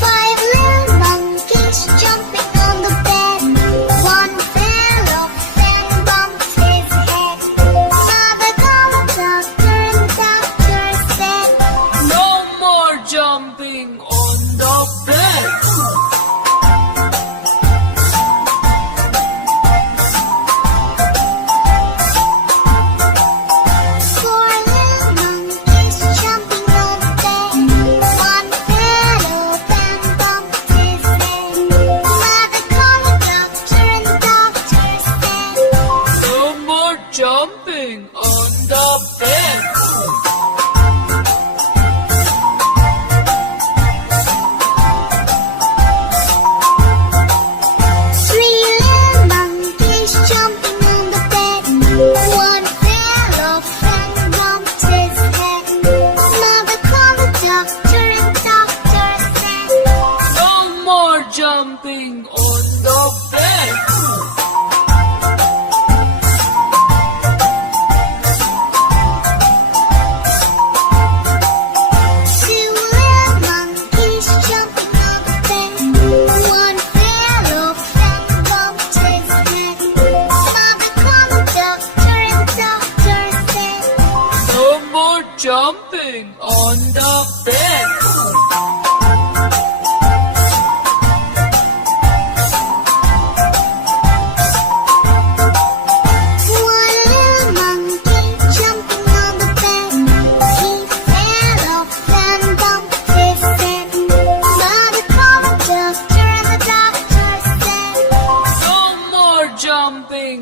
Five little monkeys jumping on the bed. One fell off and bumped his head. Mother called the doctor and the doctor said, No more jumping on the bed. Four little monkeys jumping on the bed. One fell off and bumped his head. Mother called the doctor and the doctor said, No more jumping on the bed. Three little monkeys jumping on the bed. One fell off and bumped his head. Mother called the doctor and the doctor said, No more jumping on the bed. Two little monkeys jumping on the bed. One fell off and bumped his head. Mother called the doctor and the doctor said, No more jumping on the bed. One little monkey jumping on the bed. He fell off and bumped his head. Mother called the doctor and the doctor said, No more jumping